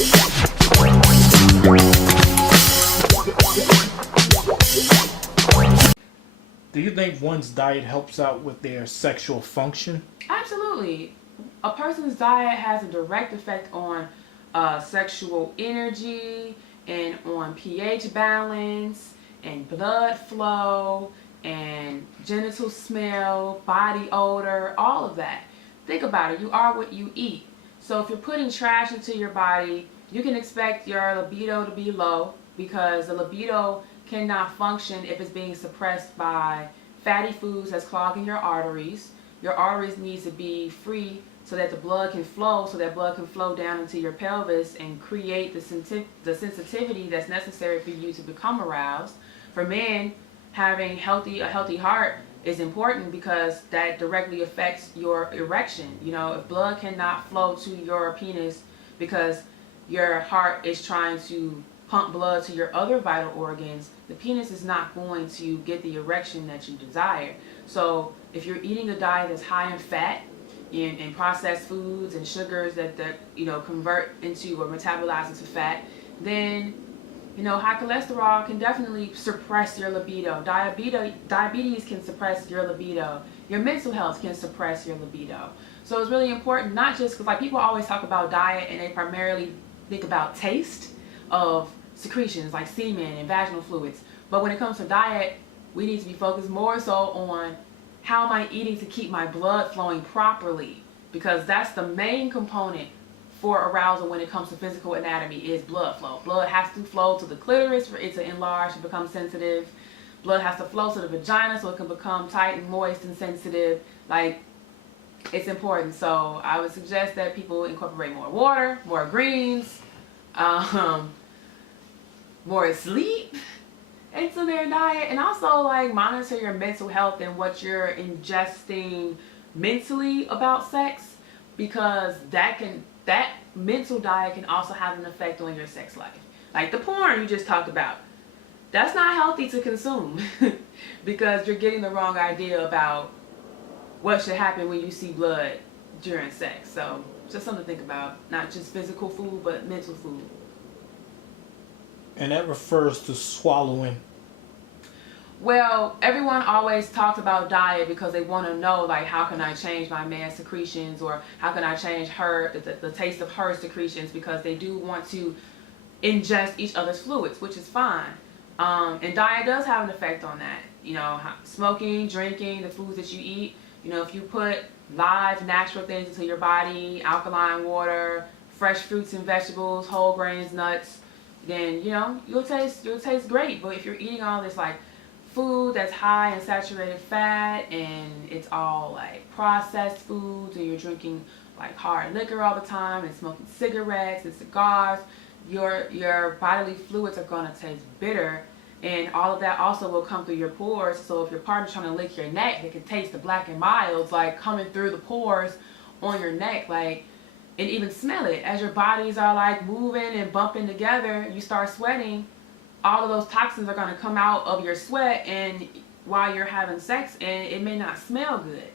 Do you think one's diet helps out with their sexual function? Absolutely. A person's diet has a direct effect on sexual energy and on pH balance and blood flow and genital smell, body odor, all of that. Think about it. You are what you eat. So if you're putting trash into your body, you can expect your libido to be low because the libido cannot function if it's being suppressed by fatty foods that's clogging your arteries. Your arteries need to be free so that the blood can flow, so that blood can flow down into your pelvis and create the sensitivity that's necessary for you to become aroused. For men, having a healthy heart is important because that directly affects your erection. You know, if blood cannot flow to your penis because your heart is trying to pump blood to your other vital organs, the penis is not going to get the erection that you desire. So if you're eating a diet that's high in fat and processed foods and sugars that convert into or metabolize into fat, then high cholesterol can definitely suppress your libido. Diabetes can suppress your libido. Your mental health can suppress your libido. So it's really important, not just because people always talk about diet and they primarily think about taste of secretions like semen and vaginal fluids. But when it comes to diet, we need to be focused more so on how am I eating to keep my blood flowing properly, because that's the main component for arousal when it comes to physical anatomy is blood flow. Blood has to flow to the clitoris for it to enlarge and become sensitive. Blood has to flow to the vagina so it can become tight and moist and sensitive. It's important. So I would suggest that people incorporate more water, more greens, more sleep into their diet, and also monitor your mental health and what you're ingesting mentally about sex, because that mental diet can also have an effect on your sex life. Like the porn you just talked about, that's not healthy to consume because you're getting the wrong idea about what should happen when you see blood during sex. So just something to think about, not just physical food but mental food. And that refers to swallowing. Well, everyone always talks about diet because they want to know, how can I change my man's secretions, or how can I change the taste of her secretions, because they do want to ingest each other's fluids, which is fine. And diet does have an effect on that. Smoking, drinking, the foods that you eat. If you put live, natural things into your body, alkaline water, fresh fruits and vegetables, whole grains, nuts, then you'll taste great. But if you're eating all this food that's high in saturated fat and it's all processed foods, and you're drinking hard liquor all the time and smoking cigarettes and cigars, your bodily fluids are going to taste bitter, and all of that also will come through your pores. So if your partner's trying to lick your neck, they can taste the black and milds coming through the pores on your neck, and even smell it. As your bodies are moving and bumping together, you start sweating, all of those toxins are going to come out of your sweat and while you're having sex, and it may not smell good.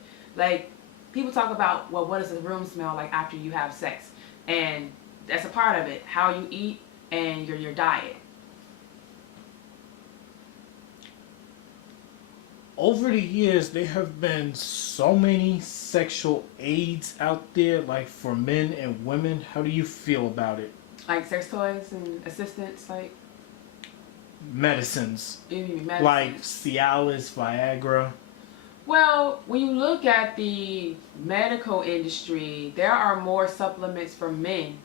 People talk about, well, what does a room smell like after you have sex? And that's a part of it, how you eat and your diet. Over the years, there have been so many sexual aids out there, for men and women. How do you feel about it? Sex toys and assistants, Medicines. medicines. Like Cialis, Viagra. Well, when you look at the medical industry, there are more supplements for men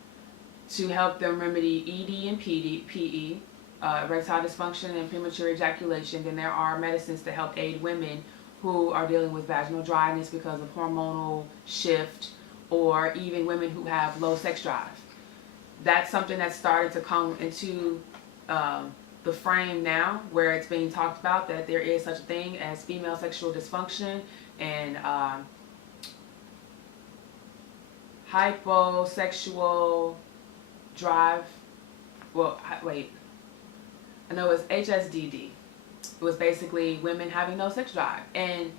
to help them remedy ED and PE, erectile dysfunction and premature ejaculation, than there are medicines to help aid women who are dealing with vaginal dryness because of hormonal shift, or even women who have low sex drive. That's something that's started to come into the frame now, where it's being talked about that there is such a thing as female sexual dysfunction and hyposexual drive. Well, wait. I know it's HSDD. It was basically women having no sex drive. And,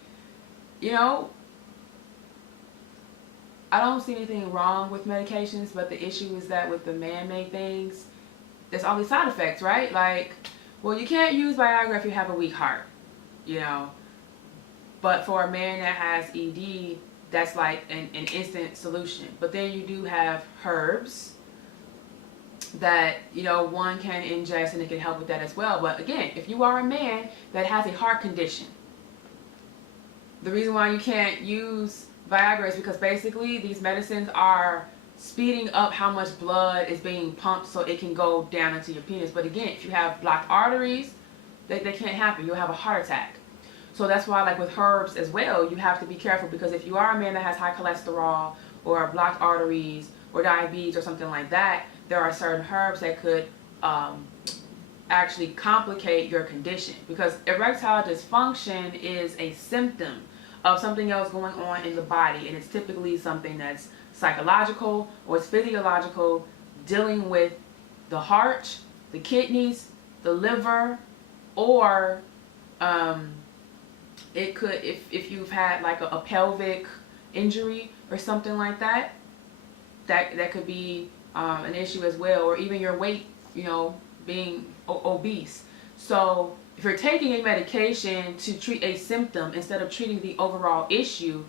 I don't see anything wrong with medications, but the issue is that with the man-made things, there's all these side effects, right? Like, well, you can't use Viagra if you have a weak heart, you know. But for a man that has ED, that's like an instant solution. But then you do have herbs that, you know, one can ingest and it can help with that as well. But again, if you are a man that has a heart condition, the reason why you can't use Viagra is because basically these medicines are speeding up how much blood is being pumped so it can go down into your penis. But again, if you have blocked arteries, that can't happen. You'll have a heart attack. So that's why, like with herbs as well, you have to be careful, because if you are a man that has high cholesterol or blocked arteries or diabetes or something like that, there are certain herbs that could actually complicate your condition, because erectile dysfunction is a symptom of something else going on in the body, and it's typically something that's psychological or it's physiological, dealing with the heart, the kidneys, the liver, or it could, if you've had like a pelvic injury or something like that, that could be an issue as well, or even your weight, you know, being obese. So if you're taking a medication to treat a symptom instead of treating the overall issue,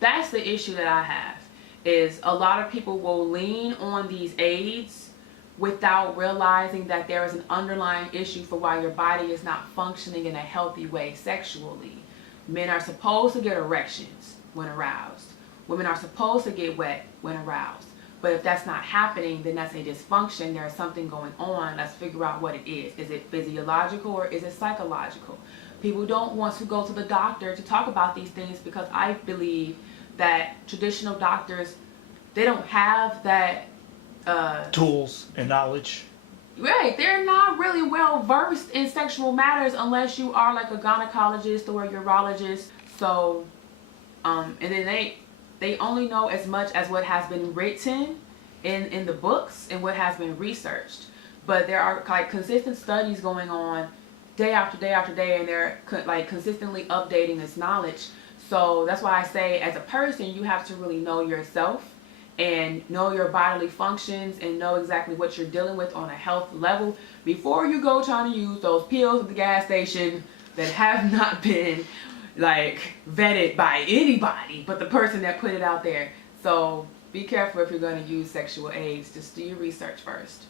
that's the issue that I have. Is a lot of people will lean on these aids without realizing that there is an underlying issue for why your body is not functioning in a healthy way sexually. Men are supposed to get erections when aroused. Women are supposed to get wet when aroused. But if that's not happening, then that's a dysfunction. There's something going on. Let's figure out what it is. Is it physiological or is it psychological? People don't want to go to the doctor to talk about these things, because I believe that traditional doctors, they don't have that tools and knowledge. Right, they're not really well versed in sexual matters unless you are like a gynecologist or a urologist. So, and then they only know as much as what has been written in the books and what has been researched. But there are like consistent studies going on day after day after day, and they're like consistently updating this knowledge. So that's why I say, as a person, you have to really know yourself and know your bodily functions and know exactly what you're dealing with on a health level before you go trying to use those pills at the gas station that have not been like vetted by anybody but the person that put it out there. So be careful if you're going to use sexual aids. Just do your research first.